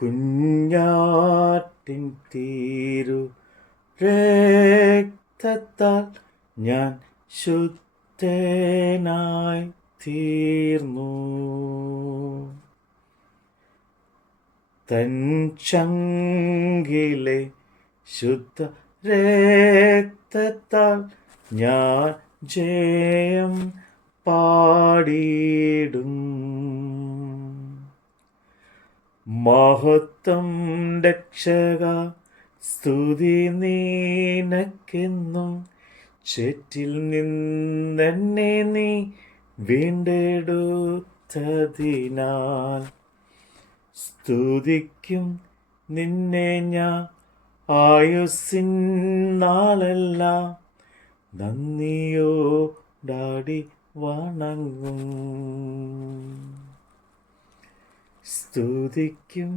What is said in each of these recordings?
കുഞ്ഞാട്ടിൻ തീരു രക്തത്താൽ ഞാൻ ശുദ്ധനായി തീർന്നു. തൻ ചങ്കിലെ ശുദ്ധ രക്തത്താൽ ഞാൻ ജയം പാടിയിടും. മഹത്വം രക്ഷക സ്തുതി നീനക്കെന്നും, ചേറ്റിൽ നിന്നെന്നെ നീ വീണ്ടെടുത്തതിനാൽ സ്തുതിക്കും നിന്നെ ഞാൻ ആയുസ്സിൻ നാളെല്ലാം, നന്ദിയോടാടി വണങ്ങും. സ്തുതിക്കും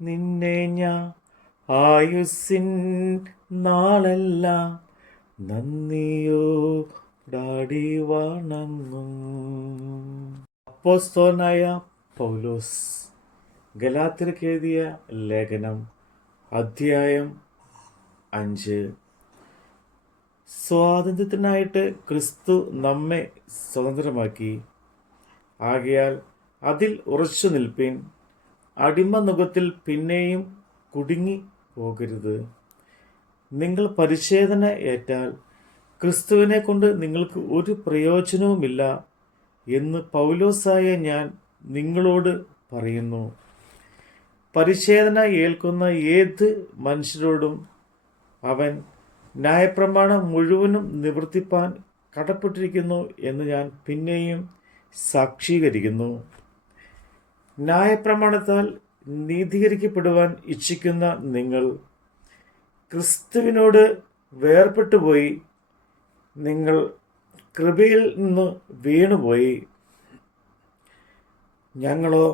നിന്നെ ഞാൻ ആയുസ്സിൻ നാളെല്ലാം, നന്ദിയോടാടി വണങ്ങും. അപ്പോസ്തലനായ പൗലോസ് ഗലാത്യർക്ക് എഴുതിയ ലേഖനം അധ്യായം 5. സ്വാതന്ത്ര്യത്തിനായിട്ട് ക്രിസ്തു നമ്മെ സ്വതന്ത്രമാക്കി. ആകയാൽ അതിൽ ഉറച്ചു നിൽപ്പിൻ. അടിമ നുകത്തിൽ പിന്നെയും കുടുങ്ങി പോകരുത്. നിങ്ങൾ പരിച്ഛേദന ഏറ്റാൽ ക്രിസ്തുവിനെ കൊണ്ട് നിങ്ങൾക്ക് ഒരു പ്രയോജനവുമില്ല എന്ന് പൗലോസായ ഞാൻ നിങ്ങളോട് പറയുന്നു. പരിച്ഛേദന ഏൽക്കുന്ന ഏത് മനുഷ്യരോടും അവൻ ന്യായപ്രമാണം മുഴുവനും നിവർത്തിപ്പാൻ കടപ്പെട്ടിരിക്കുന്നു എന്ന് ഞാൻ പിന്നെയും സാക്ഷീകരിക്കുന്നു. ന്യായപ്രമാണത്താൽ നീതീകരിക്കപ്പെടുവാൻ ഇച്ഛിക്കുന്ന നിങ്ങൾ ക്രിസ്തുവിനോട് വേർപെട്ടുപോയി. നിങ്ങൾ കൃപയിൽ നിന്ന് വീണുപോയി. ഞങ്ങളോ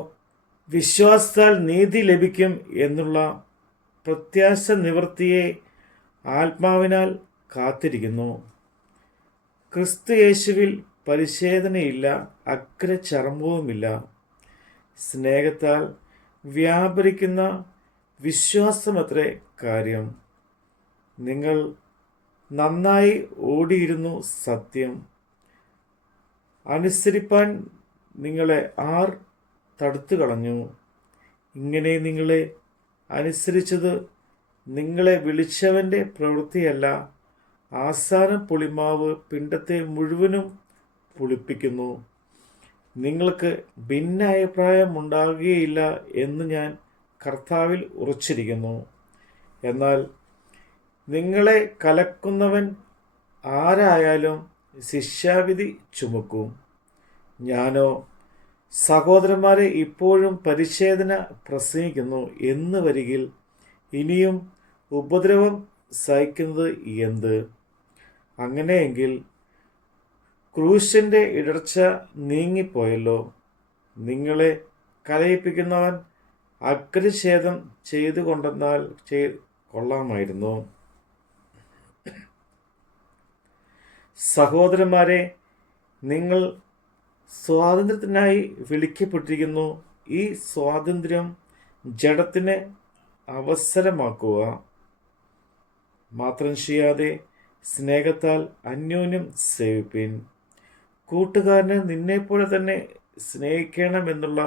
വിശ്വാസത്താൽ നീതി ലഭിക്കും എന്നുള്ള പ്രത്യാശ നിവൃത്തിയെ ആത്മാവിനാൽ കാത്തിരിക്കുന്നു. ക്രിസ്തു യേശുവിൽ പരിച്ഛേദനയില്ല, അഗ്രചർമ്മവുമില്ല. സ്നേഹത്താൽ വ്യാപരിക്കുന്ന വിശ്വാസമത്രേ കാര്യം. നിങ്ങൾ നന്നായി ഓടിയിരുന്നു. സത്യം അനുസരിപ്പാൻ നിങ്ങളെ ആർ തടുത്തു കളഞ്ഞു? ഇങ്ങനെ നിങ്ങളെ അനുസരിച്ചത് നിങ്ങളെ വിളിച്ചവൻ്റെ പ്രവൃത്തിയല്ല. ആസാനം പുളിമാവ് പിണ്ടത്തെ മുഴുവനും പുളിപ്പിക്കുന്നു. നിങ്ങൾക്ക് ഭിന്ന അഭിപ്രായം ഉണ്ടാകുകയില്ല എന്ന് ഞാൻ കർത്താവിൽ ഉറച്ചിരിക്കുന്നു. എന്നാൽ നിങ്ങളെ കലക്കുന്നവൻ ആരായാലും ശിക്ഷാവിധി ചുമക്കും. ഞാനോ സഹോദരന്മാരെ ഇപ്പോഴും പരിച്ഛേദന പ്രസംഗിക്കുന്നു എന്ന് വരികിൽ ഇനിയും ഉപദ്രവം സഹിക്കുന്നത് എന്ത്? അങ്ങനെയെങ്കിൽ ക്രൂശിൻ്റെ ഇടർച്ച നീങ്ങിപ്പോയല്ലോ. നിങ്ങളെ കലയിപ്പിക്കുന്നവൻ അഗ്രഛേദം ചെയ്തു കൊണ്ടെന്നാൽ കൊള്ളാമായിരുന്നു. സഹോദരന്മാരെ, നിങ്ങൾ സ്വാതന്ത്ര്യത്തിനായി വിളിക്കപ്പെട്ടിരിക്കുന്നു. ഈ സ്വാതന്ത്ര്യം ജഡത്തിന് അവസരമാക്കുക മാത്രം ചെയ്യാതെ സ്നേഹത്താൽ അന്യോന്യം സേവിപ്പിൻ. കൂട്ടുകാരനെ നിന്നെപ്പോലെ തന്നെ സ്നേഹിക്കണമെന്നുള്ള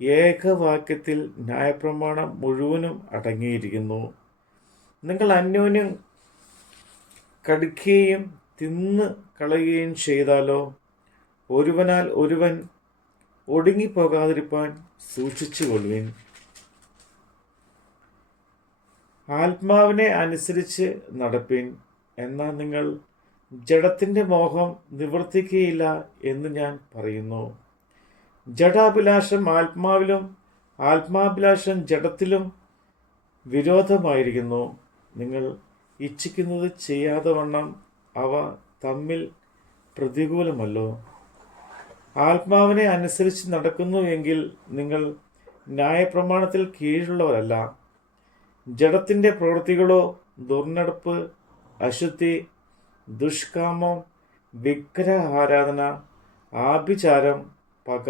ഏകവാക്യത്തിൽ ന്യായപ്രമാണം മുഴുവനും അടങ്ങിയിരിക്കുന്നു. നിങ്ങൾ അന്യോന്യം കടിക്കുകയും തിന്ന് കളയുകയും ചെയ്താലോ? ഒരുവനാൽ ഒരുവൻ ഒടുങ്ങിപ്പോകാതിരിപ്പാൻ സൂക്ഷിച്ചു കൊള്ളുവിൻ. ആത്മാവിനെ അനുസരിച്ച് നടപ്പിൻ. എന്നാൽ നിങ്ങൾ ജഡത്തിൻ്റെ മോഹം നിവർത്തിക്കുകയില്ല എന്ന് ഞാൻ പറയുന്നു. ജഡാഭിലാഷം ആത്മാവിലും ആത്മാഭിലാഷം ജഡത്തിലും വിരോധമായിരിക്കുന്നു. നിങ്ങൾ ഇച്ഛിക്കുന്നത് ചെയ്യാതെ വണ്ണം അവ തമ്മിൽ പ്രതികൂലമല്ലോ. ആത്മാവിനെ അനുസരിച്ച് നടക്കുന്നു എങ്കിൽ നിങ്ങൾ ന്യായപ്രമാണത്തിൽ കീഴിലുള്ളവരല്ല. ജഡത്തിൻ്റെ പ്രവൃത്തികളോ ദുർനടപ്പ്, അശുദ്ധി, ദുഷ്കാമം, വിഗ്രഹ ആരാധന, ആഭിചാരം, പക,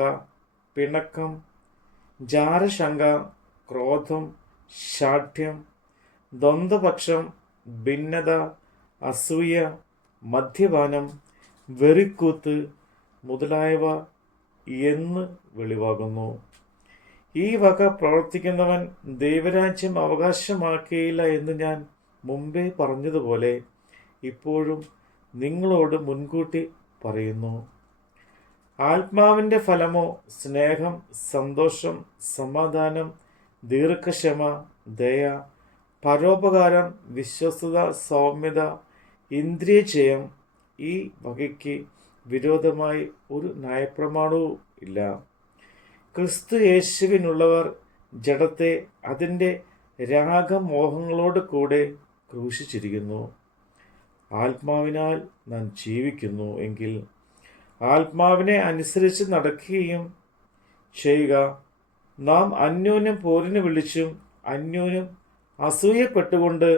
പിണക്കം, ജാരശങ്ക, ക്രോധം, ശാഠ്യം, ദ്വന്ദ്വപക്ഷം, ഭിന്നത, അസൂയ, മദ്യപാനം, വെറിക്കൂത്ത് മുതലായവ എന്ന് വെളിവാകുന്നു. ഈ വക പ്രവർത്തിക്കുന്നവൻ ദൈവരാജ്യം അവകാശമാക്കുകയില്ല എന്ന് ഞാൻ മുമ്പേ പറഞ്ഞതുപോലെ ഇപ്പോഴും നിങ്ങളോട് മുൻകൂട്ടി പറയുന്നു. ആത്മാവിൻ്റെ ഫലമോ സ്നേഹം, സന്തോഷം, സമാധാനം, ദീർഘക്ഷമ, ദയ, പരോപകാരം, വിശ്വസ്തത, സൗമ്യത, ഇന്ദ്രിയജയം. ഈ വകയ്ക്ക് വിരോധമായി ഒരു ന്യായപ്രമാണവും ഇല്ല. ക്രിസ്തു യേശുവിനുള്ളവർ ജഡത്തെ അതിൻ്റെ രാഗമോഹങ്ങളോട് കൂടെ ക്രൂശിച്ചിരിക്കുന്നു. ആത്മാവിനാൽ നാം ജീവിക്കുന്നു എങ്കിൽ ആത്മാവിനെ അനുസരിച്ച് നടക്കുകയും ചെയ്യുക. നാം അന്യോന്യം പോരിന് വിളിച്ചും അന്യോന്യം അസൂയപ്പെട്ടുകൊണ്ട്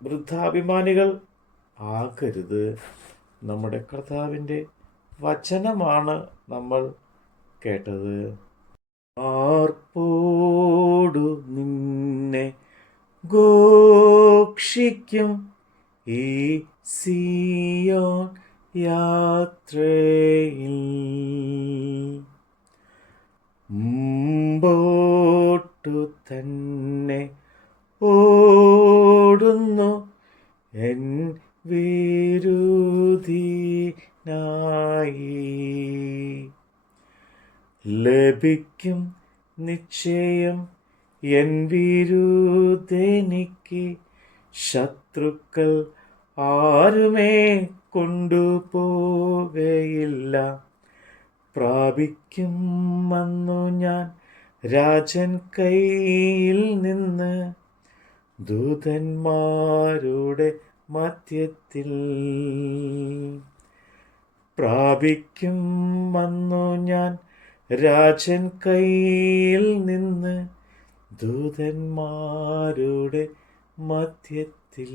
വൃദ്ധാഭിമാനികൾ ആകരുത്. നമ്മുടെ കർത്താവിൻ്റെ വചനമാണ് നമ്മൾ കേട്ടത്. ആർപ്പോടു നിന്നെ ഘോഷിക്കും ഈ സിയോൻ യാത്രയിൽ, മുമ്പോട്ടു തന്നെ ഓടുന്നു എൻ വിരുദിനായി. ലഭിക്കും നിശ്ചയം എൻ വിരുദെനിക്ക്, ശത്രുക്കൾ ആരുമേ കൊണ്ടുപോകയില്ല. പ്രാപിക്കും വന്നു ഞാൻ രാജൻ കയ്യിൽ നിന്ന്, ദൂതന്മാരുടെ മധ്യത്തിൽ. പ്രാപിക്കും വന്നു ഞാൻ രാജൻ കയ്യിൽ നിന്ന്, ദൂതന്മാരുടെ മധ്യത്തിൽ.